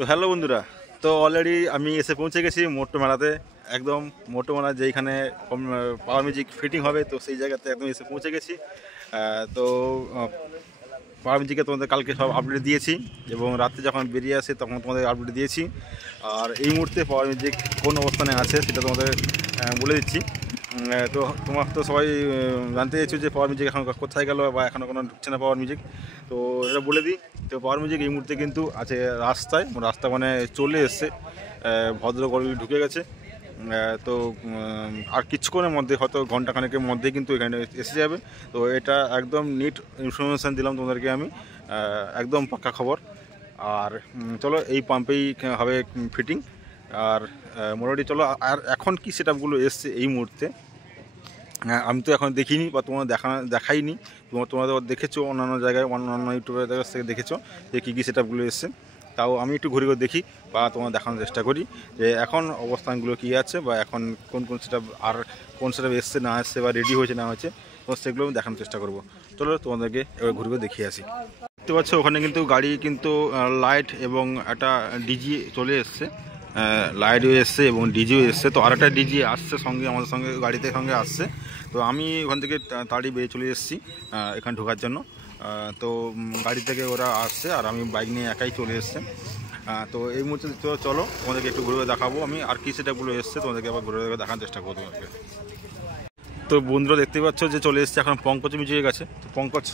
তো হ্যালো বন্ধুরা, তো অলরেডি আমি এসে পৌঁছে গেছি মোট্টো মেলাতে। একদম মোট্টো মেলা যেখানে পাওয়ার মিউজিক ফিটিং হবে, তো সেই জায়গাতে একদম এসে পৌঁছে গেছি। তো পাওয়ার মিউজিকে তোমাদের কালকে সব আপডেট দিয়েছি এবং রাত্রে যখন বেরিয়ে আসে তখন তোমাদের আপডেট দিয়েছি। আর এই মুহূর্তে পাওয়ার মিউজিক কোন অবস্থানে আছে সেটা তোমাদের বলে দিচ্ছি। তো তোমার তো সবাই জানতে চাইছো যে পাওয়ার মিউজিক এখন কোথায় গেল বা এখনও কোনো ঢুকছে না পাওয়ার মিউজিক। তো এটা বলে দিই, তো পাওয়ার মিউজিক এই মুহূর্তে কিন্তু আছে রাস্তায়, রাস্তা মানে চলে এসছে, ভদ্রগলি ঢুকে গেছে। তো আর কিছুক্ষণের মধ্যে হয়তো ঘন্টাখানেকের মধ্যে কিন্তু এখানে এসে যাবে। তো এটা একদম নিট ইনফরমেশান দিলাম তোমাদেরকে আমি, একদম পাক্কা খবর। আর চলো এই পাম্পেই হবে ফিটিং। আর মোটামুটি চলো, আর এখন কি সেটআপগুলো এসছে এই মুহূর্তে আমি তো এখন দেখিনি বা তোমার দেখাইনি। তোমাদের দেখেছো অন্যান্য জায়গায়, অন্যান্য ইউটিউবের কাছ থেকে দেখেছো যে কী কী সেটআপগুলো এসছে। তাও আমি একটু ঘুরে ঘুরে দেখি বা তোমার দেখানোর চেষ্টা করি যে এখন অবস্থানগুলো কী আছে বা এখন কোন কোন সেটআপ আর কোন সেটআপ এসছে না এসছে বা রেডি হয়েছে না হয়েছে, তো সেগুলো আমি দেখানোর চেষ্টা করবো। চলো তোমাদেরকে এবার ঘুরে ঘুরে দেখিয়ে আসি। দেখতে পাচ্ছ ওখানে কিন্তু গাড়ি কিন্তু লাইট এবং একটা ডিজি চলে এসছে, লাইটও এসছে এবং ডিজিও এসছে। তো আর একটা ডিজি আসছে সঙ্গে, আমাদের সঙ্গে গাড়িতে সঙ্গে আসছে। তো আমি ওখান থেকে তাড়ি বেরিয়ে চলে এসেছি এখানে ঢোকার জন্য। তো গাড়ি থেকে ওরা আসছে আর আমি বাইক নিয়ে একাই চলে এসছে। তো এই মুহূর্তে তো চলো তোমাদেরকে একটু ঘুরে দেখাবো আমি আর কি সেটাগুলো এসছে, তোমাদেরকে আবার ঘুরে দেখানোর চেষ্টা করবো তোমাদেরকে। তো বন্ধুরা দেখতে পাচ্ছ যে চলে এসছে এখন পঙ্কজ মিউজিকের কাছে। তো পঙ্কজ,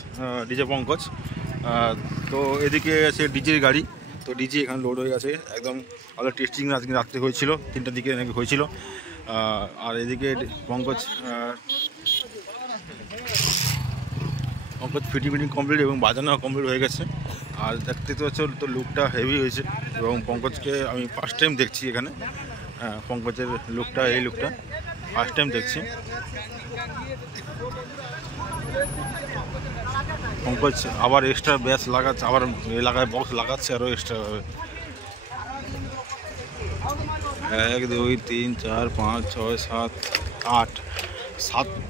ডিজে পঙ্কজ। তো এদিকে আছে ডিজের গাড়ি। তো ডিজে এখানে লোড হয়ে গেছে একদম। আমাদের টেস্টিং আজকে রাত্রে হয়েছিল, 3টার দিকে নাকি হয়েছিল। আর এদিকে পঙ্কজ ফিটিং কমপ্লিট এবং বাজানো কমপ্লিট হয়ে গেছে। আর দেখতে পাচ্ছ তো লুকটা হেভি হয়েছে এবং পঙ্কজকে আমি ফার্স্ট টাইম দেখছি এখানে। পঙ্কজের লুকটা, এই লুকটা ফার্স্ট টাইম দেখছি। পঙ্কজ আবার এক্সট্রা ব্যাস লাগাচ্ছে, আবার এলাকায় বক্স লাগাচ্ছে আরও এক্সট্রা। 1 2 3 4 5 6 7 8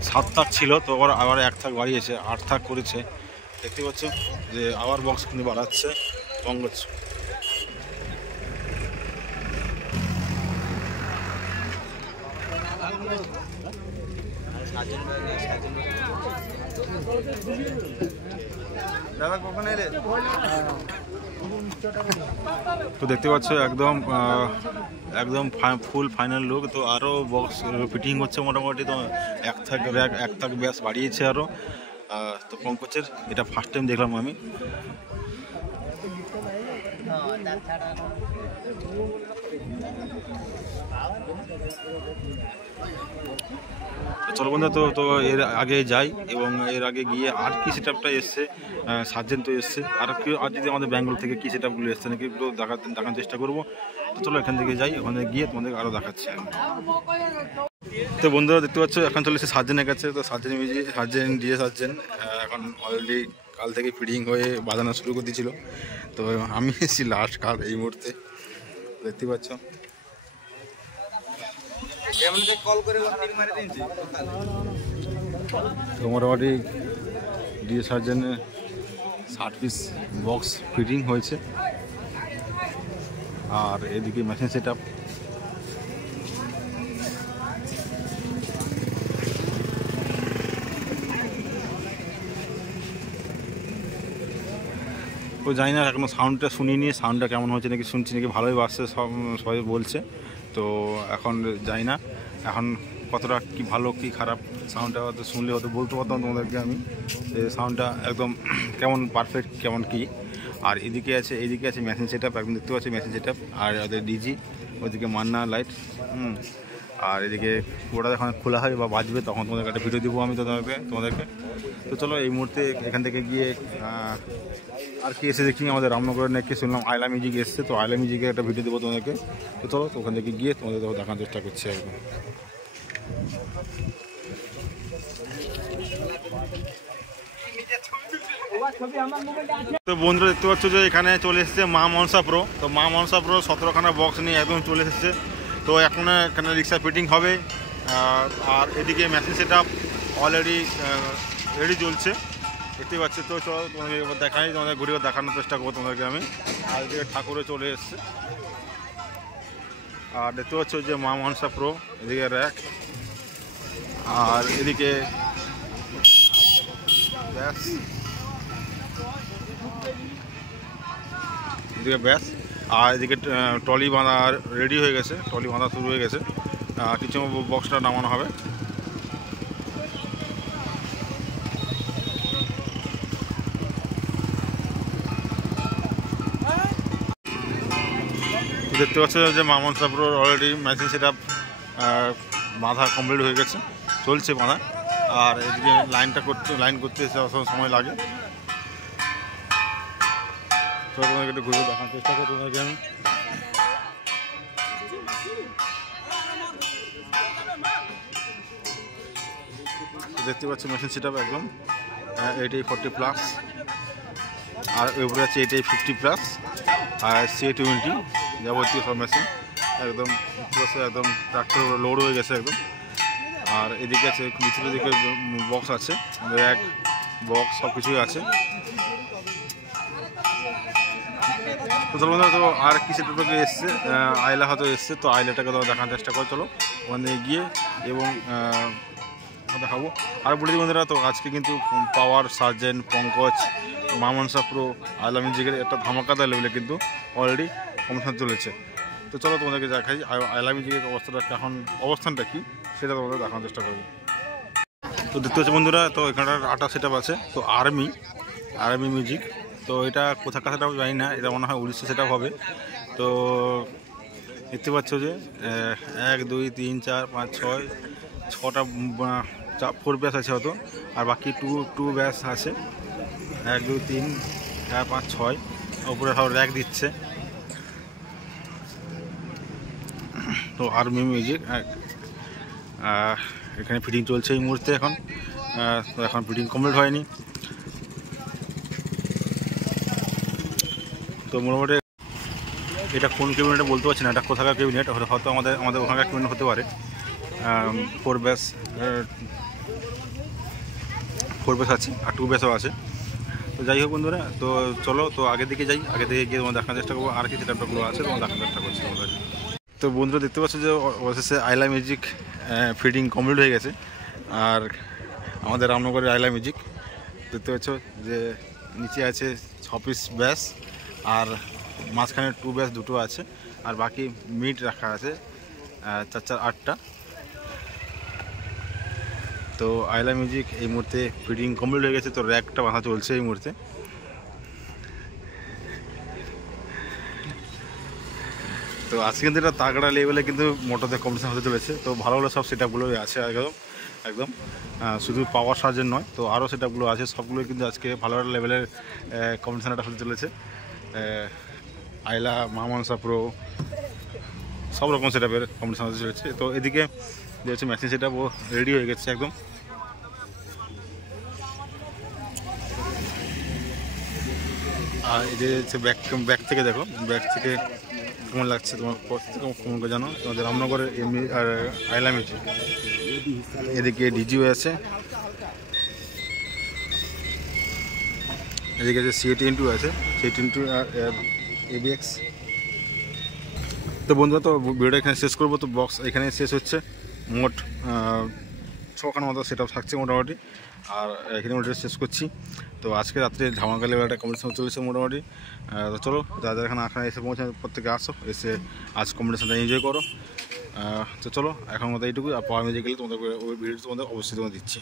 7 থাক ছিল, তো আবার 1 থাক বাড়িয়েছে, 8 থাক করেছে। দেখতে পাচ্ছ যে আবার বক্স কিন্তু বাড়াচ্ছে পঙ্কজ। তো দেখতে পাচ্ছ একদম একদম ফুল ফাইনাল লুক। তো আরও বক্স ফিটিং হচ্ছে মোটামুটি। তো 1 থাক ব্যাস বাড়িয়েছে আরও। তো পঙ্কজের এটা ফার্স্ট টাইম দেখলাম আমি। চলো বন্ধু, তো এর আগে যাই এবং এর আগে গিয়ে আর কি সেটআপটা এসছে, সার্জেন্ট তো এসছে, আর যদি আমাদের ব্যাঙ্গালোর থেকে কী সেটআপগুলো এসছে নাকি এগুলো দেখানোর চেষ্টা করবো। তো চলো এখান থেকে যাই, ওখানে গিয়ে তোমাদের আরও দেখাচ্ছি আমি। তো বন্ধুরা দেখতে পাচ্ছ এখন চলে এসেছে সার্জেনের কাছে। তো সার্জেন্ট ডিজে সার্জেন্ট এখন অলরেডি কাল থেকে ফিটিং হয়ে বাজানো শুরু করে দিয়েছিল। তো আমি এসেছি লাস্ট কাল এই মুহূর্তে, দেখতে পাচ্ছ। তো মোটামুটি ডিজে সার্জেনের 60 পিস বক্স ফিটিং হয়েছে। আর এদিকে মেশিন সেটআপ। তো জানি না এখনো সাউন্ডটা শুনিনি, সাউন্ডটা কেমন হয়েছে নাকি, শুনছি নাকি ভালোই বাজছে সবাই বলছে। তো এখন জানি না এখন কতটা কি ভালো কি খারাপ, সাউন্ডটা হয়তো শুনলে হয়তো বলতে পারতাম তোমাদেরকে আমি সাউন্ডটা একদম কেমন পারফেক্ট কেমন কি। আর এইদিকে আছে মেশিন সেটআপ, একদম দেখতে পাচ্ছি মেশিন সেটআপ। আর ওদের ডিজি, ওইদিকে মান্না লাইট। আর এদিকে ওটা যখন খোলা হয় বা বাজবে তখন তোমাদের একটা ভিডিও দেবো আমি তোমাদেরকে। তো চলো এই মুহূর্তে এখান থেকে গিয়ে আর কি এসে দেখি আমাদের রামনগরের নাকি শুনলাম আইলা মিউজিক এসছে। তো আইলা মিউজিকের একটা ভিডিও দেবো তোমাদেরকে। তো চলো তো ওখান থেকে গিয়ে তোমাদের দেখানোর চেষ্টা করছি একদম। তো বন্ধুরা দেখতে পাচ্ছ যে এখানে চলে এসেছে মা মনসা প্রো। তো মা মনসা প্রো 17খানা বক্স নিয়ে একদম চলে এসেছে। তো এখন এখানে রিক্সা ফিটিং হবে। আর এদিকে মেশিন সেটআপ অলরেডি রেডি চলছে। দেখতে পাচ্ছি। তো চলো তোমাকে এবার দেখাই, তোমাদের ঘুরে দেখানোর চেষ্টা করবো তোমাদেরকে আমি। আর এদিকে ঠাকুরে চলে এসছে, আর দেখতে পাচ্ছ যে মা মনসা প্রো, এদিকে র্যাক, আর এদিকে ব্যাস, এদিকে ব্যাস, আর এদিকে ট্রলি বাঁধা রেডি হয়ে গেছে, ট্রলি বাঁধা শুরু হয়ে গেছে। কিছু বক্সটা নামানো হবে। দেখতে পাচ্ছ যে মা মনসা প্রোর অলরেডি মেশিন সেট আপ বাঁধা কমপ্লিট হয়ে গেছে, চলছে বাঁধা। আর এদিকে লাইন করতে সময় লাগে। তো তোমাকে একটু ঘুরে দেখানোর চেষ্টা করবো তোমাকে আমি। দেখতে পাচ্ছি মেশিন সেট আপ একদম 8040+, আর উপরে আছে 8050+, আর C20 যাবতীয় সব মেশিন একদম একদম ট্রাক্টর লোড হয়ে গেছে একদম। আর এদিকে আছে নিচের দিকে বক্স আছে, র্যাক বক্স সব কিছুই আছে। তো চলো তো আর কি সেটআপে এসছে, আইলা হয়তো এসছে, তো আইলাটাকে তো দেখার চেষ্টা করো। চলো ওখানে গিয়ে এবং দেখাবো। আর বলে দিই বন্ধুরা, তো আজকে কিন্তু পাওয়ার, সার্জেন্ট, পঙ্কজ, মা মনসা প্রো, আইলা মিউজিকের একটা ধামাকাদার লেভেলে কিন্তু অলরেডি কম্পিটিশন চলেছে। তো চলো তোমাদেরকে দেখাই আইলা মিউজিকের অবস্থানটা কি সেটা তোমাদের দেখানোর চেষ্টা করবো। তো দেখতে পাচ্ছি বন্ধুরা, তো এখানটার 8টা সেট আপ আছে। তো আর্মি মিউজিক, তো এটা কোথাকার সেট আপ জানি না, এটা মনে হয় উড়িষ্যা সেট আপ হবে। তো দেখতে পাচ্ছ যে 1 2 3 4 5 6টা 4 ব্যাস আছে হয়তো, আর বাকি টু ব্যাস আছে। 1 2 3 4 5 6 উপরে সব র্যাক দিচ্ছে। তো আর্মি মিউজিক এখানে ফিটিং চলছে এই মুহূর্তে। এখন ফিটিং কমপ্লিট হয়নি। তো মোটামুটি এটা কোন ক্যাবিনেটটা বলতে পারছি না, এটা কোথাকার ক্যাবিনেট, হয়তো আমাদের ওখানকার ক্যাবিনেট হতে পারে। 4 ব্যাস আছে, আর 2 ব্যাসও আছে। তো যাই হোক বন্ধুরা, তো চলো তো আগের দিকে যাই, আগের দিকে গিয়ে তোমার দেখানোর চেষ্টা করবো আর কি সেটআপগুলো আছে তোমার দেখানোর চেষ্টা করছি তোমাদের। তো বন্ধুরা দেখতে পাচ্ছ যে অবশেষে আইলা মিউজিক ফিটিং কমপ্লিট হয়ে গেছে। আর আমাদের রামনগরের আইলা মিউজিক দেখতে পাচ্ছ যে নিচে আছে 6 পিস ব্যাস, আর মাঝখানে 2 ব্যাস দুটো আছে, আর বাকি মিট রাখা আছে 4 8টা। তো আইলা মিউজিক এই মুহূর্তে ফিটিং কমপ্লিট হয়ে গেছে। তো র্যাকটা বাঁধা চলছে এই মুহূর্তে। তো আজকে কিন্তু এটা তাগড়া লেভেলে কিন্তু মোটরদের কম্পিটিশন হতে চলেছে। তো ভালো ভালো সব সেটআপগুলো আছে একদম শুধু পাওয়ার সার্জেন্ট নয়, তো আরও সেটআপগুলো আছে, সবগুলো কিন্তু আজকে ভালো ভালো লেভেলের কম্পিটিশনটা হতে চলেছে। আইলা, মা মনসা প্রো সব রকম সেটআপের কম্পিটিশন হতে চলেছে। তো এদিকে যে হচ্ছে মেশিন সেটআপ ও রেডি হয়ে গেছে একদম। আর এই যে হচ্ছে ব্যাক থেকে দেখো, ব্যাক থেকে কেমন লাগছে তোমার কেমন জানো, তোমাদের রামনগরের এমনি আর আইলা মিউজিক। এদিকে ডিজিও আছে, এদিকে আছে C20 আছে, C20 আর ABX। তো বন্ধুরা, তো ভিডিওটা এখানে শেষ করবো। তো বক্স এখানে শেষ হচ্ছে। মোট 6খানা মতো সেটআপ থাকছে মোটামুটি, আর এখানে মোটামুটি শেষ করছি। তো আজকে রাত্রে ধামাকা লেভেলটা কম্পিটিশন চলেছে মোটামুটি। তো চলো যারা এখানে এসে পৌঁছে প্রত্যেকে আসো, এসে আজ কম্পিটিশনটা এনজয় করো। তো চলো এখন মতো এইটুকুই। আর পাওয়ার মিউজিক গেলে তোমাদের ওই ভিডিও তোমাদের অবশ্যই দিচ্ছি।